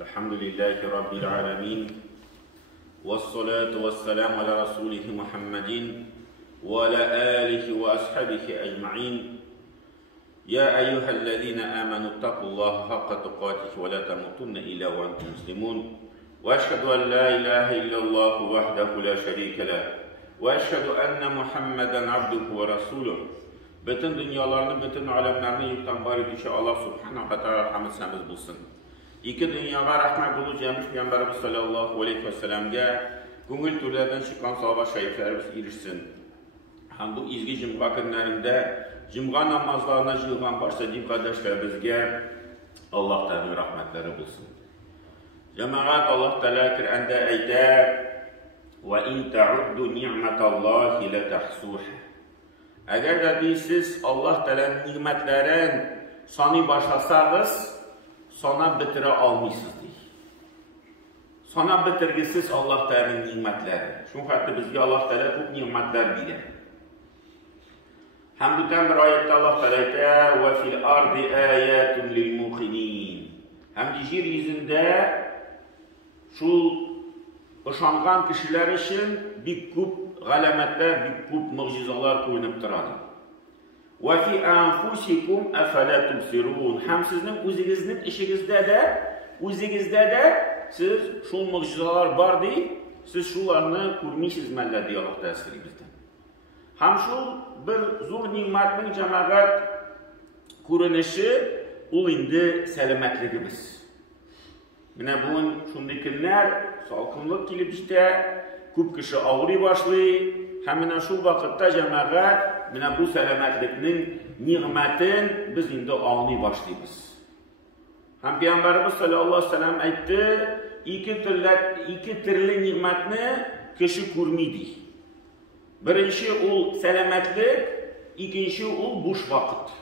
Elhamdülillahi Rabbil alemin. Vessalatu vesselamu ala Resulihi Muhammedin ve ala alihi ve ashabihi ecma'in. Ya eyyühellezine amenu ittakullaha hakka tukatihi ve la temutunne illa ve entum muslimun. Ve eşhedü en la ilahe illallah vahdehu la şerike leh. Ve eşhedü enne Muhammeden abduhu ve rasuluh. Bütün dünyalarını, bütün alemlerini yıktan bari düşe Allah subhanahu wa ta'ala hamd semiz bulsun. İki dünyaya rahmet bulucu gelmiş Peygamberimiz sallallahu aleyhi ve sellem'e gönül türlerden çıkan sahabe şehitlerimiz erişsin. Hem bu izgi cimga günlerinde cimga namazlarına jığılan başta din kardeşlerimizge Allah Teala rahmetleri bulsun. Cemaat Allah Teala Kur'an'da ayette ve in ta'uddu ni'metallahi la tahsuha. Eğer de siz Allah Teala'nın nimetlerin sanı başlasanız sana bitire almışsınız değil. Sana bitirgisiz Allah Teala'nın nimetleri. Çünkü hatta bizge Allah Teala çok nimetler bilir. Hem bir ayette Allah Teala ve fil ardi ayatun lil muqinin. Hem de yeryüzünde şu ışangan kişiler için bir kup galametler, bir kup mucizeler koyunup durады. Ve fi anfusikum afala tubsirun. Hem sizin özünüzün işinizde de siz şu mucizeler var değil, siz şularını görmüşsünüz mələ diye Allah təsiri bizden. Hem şu bir zor nimetinin cemaat görünüşü ol indi selametligimiz. Mine bugün şunday günler salkınlık gelip işte köp kişi ağrı başlıyor. Hemen şu vakitte cemaat mine bu selametliknin nimetin biz indi almaya başlayız. Hem Peygamberimiz sallallahu aleyhi ve sellem aytdı, iki türlü nimetni kişi görmeydi. Birinci ol selametlik, ikinci ol boş vakit.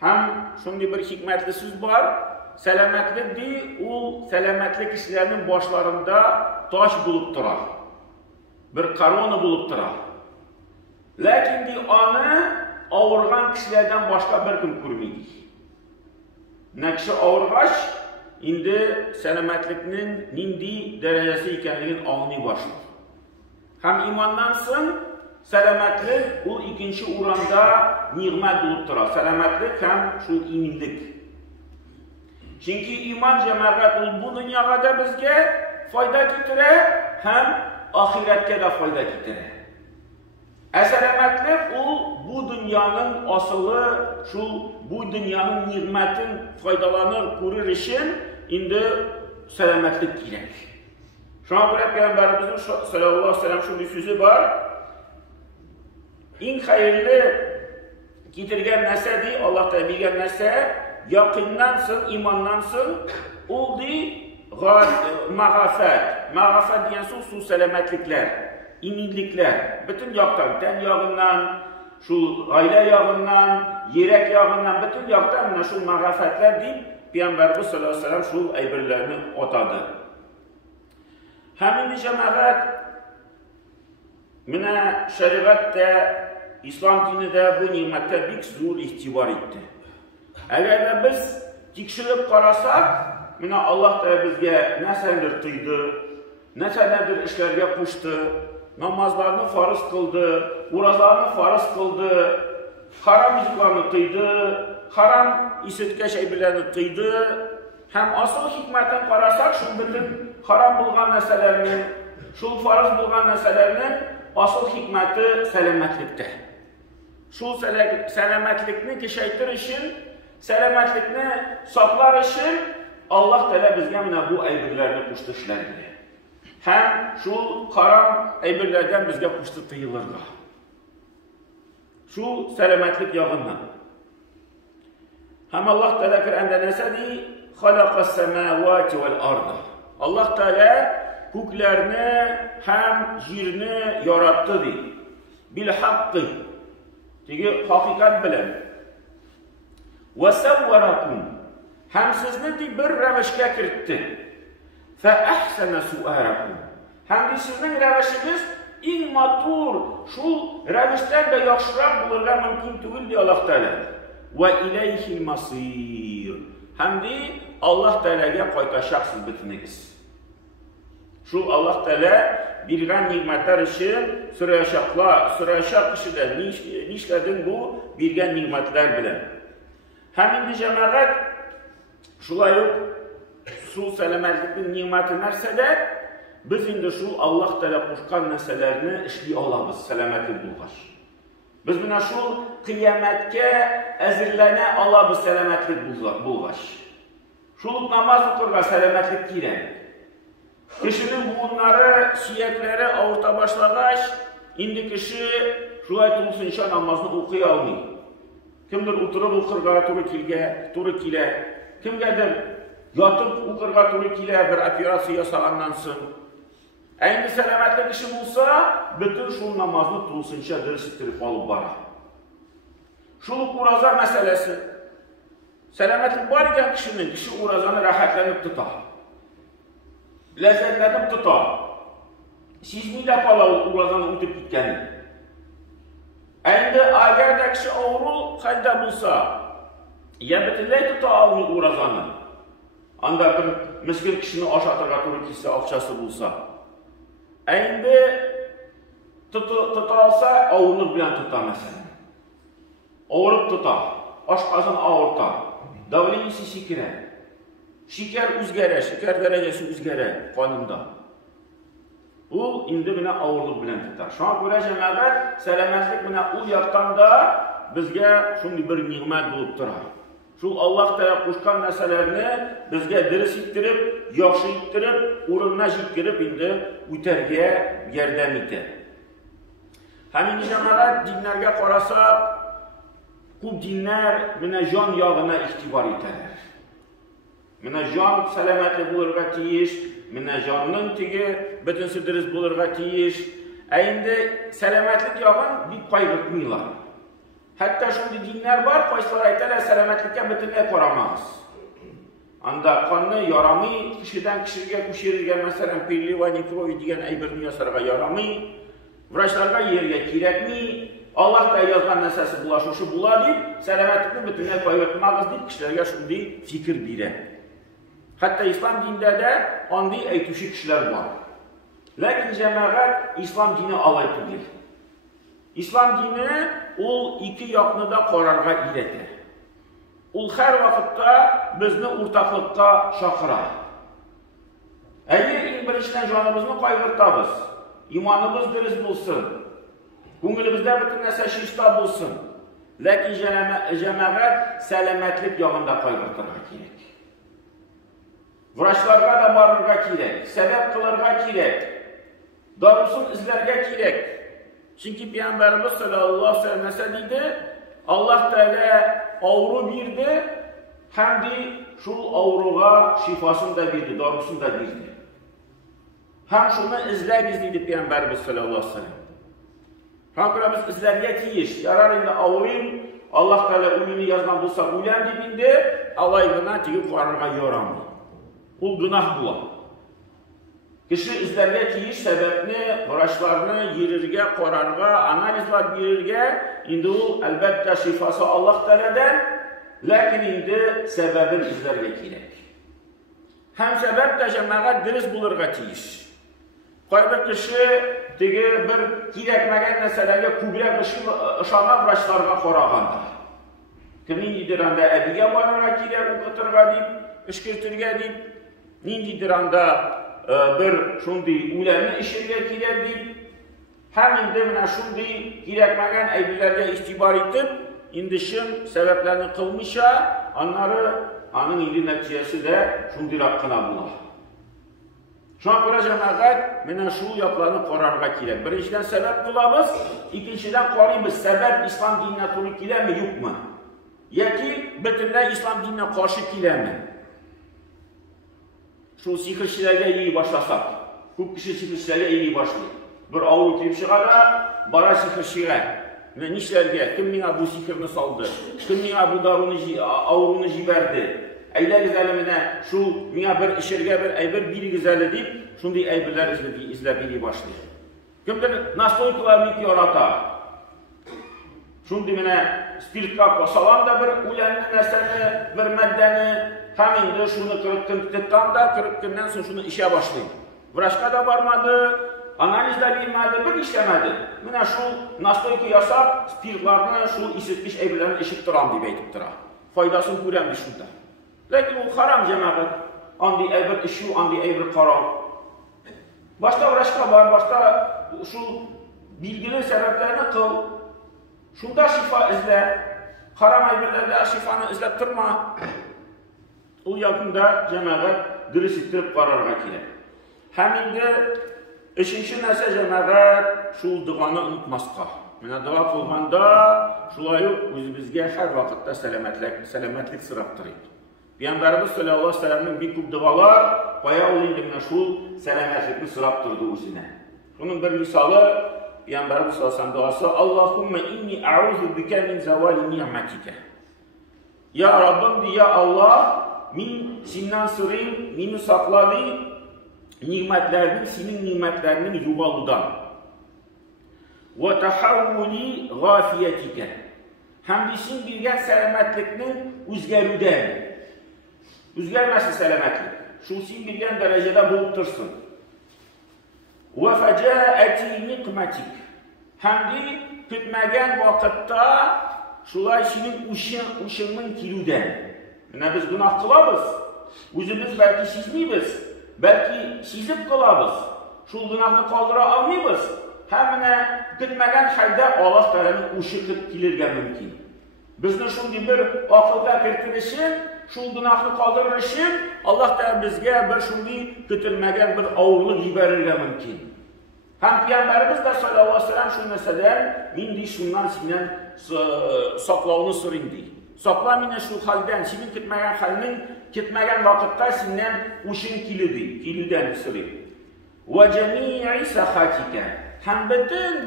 Hem şunday bir hikmetli söz var, selametlik değil, ol selametlik kişilerin başlarında taş bulup durar. Bir korona bulup durar. Lakin di onu ağırgan kişilerden başka bir kim görmeydi. Ne kişi ağırgaç, indi selametlikinin nindi derecesi ikenliğin alnı başlar. Hem imandansın, selametlik o ikinci uranda nimet bulup durar. Selametlik hem şu iminlik. Çünkü iman cemaat bu dünyada da bizge fayda getire, hem ahirette de fayda getire. Selametlik bu dünyanın asılı, bu dünyanın nimetin faydalanır kurur için indi selametlik gerek. Şu an buraya Peygamberimizin sallallahu aleyhi ve sellem şu bir sözü var. En hayırlı getirgen nesedi, Allah da bilgen nesedi, yakınlansın, imanlansın, oldu mağafet. Mağafet diyen su selametlikler, iminlikler, bütün yaktan, ten yağından, şu aile yağından, yerek yağından, bütün yaktan şu mağafetler değil, Peygamberimiz sallallahu aleyhi ve sellem şu aybirlerini otadı. Hemen cemaat, mine şeriatte, İslam dininde bu nimette bir zor ihtibar etti. Eğer de biz tikşilip karasak, mine Allah da bizge nesedir tıydı, nesedir işlerge kuştu, namazlarını farz kıldı, urazlarını farz kıldı, haram yüzüklerini tıydı, haram isitke şeylerini tıydı. Hem asıl hikmetten karasak, şu bütün haram bulgan neselerini, şu farz bulgan neselerini asıl hikmeti selametlikte. Şu selametlikini kişeytir için, selametlikini saklar için Allah Teala bizge bu aybirlerini kuştu işlerine. Hem şu haram aybirlerden bizge kuştu tıyılırlar. Şu selametlik yağından. Hem Allah Teala Kur'an'da nesedi halakas semavati vel arda. Allah Teala göklerini hem yerini yarattı diye. Bil hakkı. Diye hakikat bilen. Ve sevverakum. Hem sizni bir revişke kirtti. Fe ahsene suarakum. Hem de sizin revişiniz en matur, şu revişten de yaxşırak bulurlar mümkün değil diye Allah Teala. Ve ileyhil masir. hem de Allah Teala'ya kaytaşaksız bütünüz. Şu Allah Teala birgen nimetler için süreşak kişi de nişledin bu birgen nimetler bile. Hem indi cemaat şulay yok, şu selametlikli nimeti nerseler, biz indi şu Allah Teala kuşkan neselerini işli alamız, selametlik bulgaç. Biz buna şu kıyametke ezirlene alabız selametlik bulgaç. Şuluk namaz okurga selametlik girek. Kişinin bunları, siyekleri avurta başlagaç, indi kişi şulay tulsun şa namazını okuya almıyor. Kimdir oturup okurga turu kile, kimgedir yatıp okurga turu kile bir operasiya sağlanlansın. Eğer selametli kişi bulsa, bütün şu namazını tulsun şa dırısıttırıp alıp bara. Şuluk uraza meselesi. Selametlik var iken kişinin, kişi urazanı rahatlanıp tutar. Lezzetlenip tutar. Siz neyle pala urazanı utup gitkenin? Eğer agar da kişi oğru halde bulsa, ya bütünley tutar almıyor urazanı. Anda bir miskin kişinin aşağıda turu kilse akçası bulsa. Eğer tutarsa oğurluk bilen tutar mesela. Oğurup tutar. Aşkazın ağırtar. Davliyisi şikire. Şeker üzgere, şeker derecesi üzgere kanında. Bu indi bina ağırlık bilen tutar. Şu an göre cemaat selametlik bina o yaktan da bizge şimdi bir nimet bulup durar. Şu Allah Teala kuşkan meselelerini bizge diriz ittirip, yaxşı ittirip, urunna jitkirip indi üterge yerden ite. Hemin cemaat dinlerge qarasa, bu dinler bina can yağına ihtibar iterler. Mina can selametli bulurga tiyiş, mina canının tigi bütünsi diriz bulurga tiyiş. Eğinde selametlik yağın bir kaygırtmıyorlar. Hatta şimdi dinler var, koysalar aytalar selametlikle bütünle koramaz. Anda kanını yaramı, kişiden kişiye kuşirirgen mesela pirli ve nikrovi diyen aybirni yasarga yaramı, vraçlarga yerge kirekmi, Allah da yazgan nesesi bulaşışı bula deyip, selametlikle bütünle kaygırtmağız deyip kişilerge şimdi fikir bire. Hatta İslam dinde de andi eytuşi kişiler var. Lakin cemaat İslam dini alay değil. İslam dini o iki yaknıda kararga ilete. O her vakitte bizni ortaklıkta şakıra. Eğer ilk birişten canımızını kaygırtabız, imanımız diriz bulsun, gönlümüzde bütün neseşişta bulsun. Lakin cemaat selametlik yağında kaygırtırga gerek. Vraçlarga da barırga kirek, sebep kılırga kirek, darusunu izlerge kirek. Çünkü Peygamberimiz sallallahu aleyhi ve sellem meseliydi, Allah Teala avru birdi, hem de şu avruğa şifasını da birdi, darusunu da birdi. Hem şunu izler izliydi Peygamberimiz sallallahu aleyhi ve sellem. Hem biz izlerge tiyiş, yarar indi avruyum, Allah Teala ümini yazman bulsa ulen dibinde, alaygına tiyip varırga yoramı. Bu günah bulan. Kişi izlerge tiyiş sebebini, vraçlarını yirirge, korarga, analizlar birirge, indi o elbette şifası Allah Teala'dan, lakin indi sebebin izlerge kirek. Hem sebep de cemaat diriz bulurga tiyiş. Koy bir kişi tigi bir kirekmegen meseleye kubire kişi ışana vraçlarga koraganda. Kimin idiranda ebiye varırga kirek okuturga deyip, ışkırtırga deyip, nindidir anda bir şundi ulanı işirge kirek deyip, hem indi mina şundi kirekmegen eybilerle istibar etip, indişin sebeplerini kılmışa, anın indi neticesi de şundi hakkına bular. Şu an böyle cemaat, mina şu yapılarını korarga kirek. Birinciden sebep kılamız, ikinciden koruyumuz sebep İslam dinine turu kile mi yok mu? Ya ki bütünler İslam dinine karşı kile mi? Şu sihirçilerle iyi başlasak, bu kişi sihirçilerle iyi başlıyor. Bir avru kiripşiğe bara sihirçiğe, nişlerge, kim bana bu sihirini saldı, kim bana bu avrunu jiberdi, eyler güzelimine şu bana bir işirge bir güzeli deyip, şimdi eybirler izlemeyi başlıyor. Kimdir nastoykularını yarata, şimdi bana spiritka kosalan da bir ulanlı neseni, bir maddeni, Hem de şunu 40 gün tuttan da 40 günden sonra şunu işe başlayın. Vraçka da varmadı, analiz de bilmedi, bir işlemedi. Mine şu nastoyki yasap, spirtlarını şu isitmiş evlerini eşit duran diye eytip dura. Faydasını göremdi şunda. Lakin o haram cemaat. Andi evir işi, andi evir karar. Başta vraçka var, başta şu bilgili sebeplerini kıl. Şunda şifa izle. Haram evirlerde şifanı izlettirme. O yakında cemaat diri ittirip kararga kelir. Hem de üçüncü nese cemaat şu duanı unutmasqa. Mine dua kılganda şulayı özümüzge her vakitte selametlik sıraptırıydı. Peygamberimiz sallallahu aleyhi ve sellem'in bir kup dualar bayağı olayındığına şu selametlikini sıraptırdı özüne. Bunun bir misalı Peygamberimiz sallallahu aleyhi ve sellem duası Allahümme inni a'udhu bike min zavali ni'metike. Ya Rabbim ya Allah min sindən sırayım, mini sakladı nimetlerinin, senin nimetlerinin yuvalıdan. Ve tahavvuli gafiyetike. Hem de sin bilgen selametlikinin üzgerüden. Üzgermesi selametlik. Şu sin bilgen derecede buluttursun. Ve fecaeti nikmetik. Hem de kütmegen vakitte şulay senin uşunun kilüden. Yani biz günah kılavuz. Özümüz belki sizliyiz. Belki sizip kılavuz. Şu günahını kaldıra almayız. Hemine gitmegen halde Allah Teala'nın uşu kilirge mümkün. Bizden şimdi bir akılda kirtirişin, şu günahını kaldırışın, Allah Teala bizge bir şimdi kütülmegen bir ağırlık yiberirge mümkün. Hem Peygamberimiz de sallallahu aleyhi ve sellem şu meseleden, mindi şundan sinen saklavını sırındı. Sakla mine şu halden, senin gitmegen halinin gitmegen vakitte sinden uşun kiliden sırayım. Ve cemi'i sahatike. Hem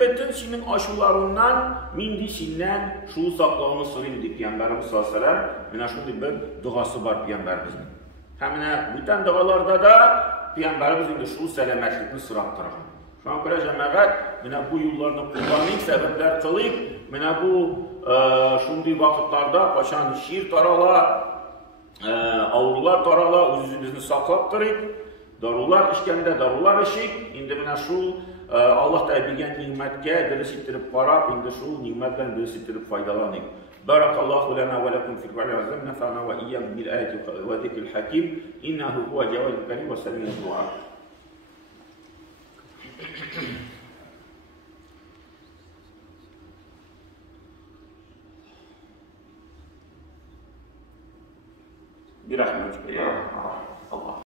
bütün senin aşularından mindi sinden şu saklavını sırayım deyip Peygamberimiz sallallahu aleyhi ve sellem mine şunda bir duası var Peygamberimizin. Hem bütün dualarda da Peygamberimizin şu selametlikini sırattırır. Şu an göre cemaat mine bu yollarını kullanmayıp sebepler kılayıp mine bu şundi vakitlerde paşan şiir tarala, avrular tarala, özümüzünü saklaptırıp, darular işkende, darular eşik, indi mine şu Allah da bilgen nimetke diri sittirip qarab, indi şu nimetten diri sittirip faydalanayım. Barakallahu lana ve lekum fil Kur'an azim, nefa'na ve iyyam bil ayati ve zikril hakim, innehu huve cevadul kerim ve selimu dua. Bir rahmet.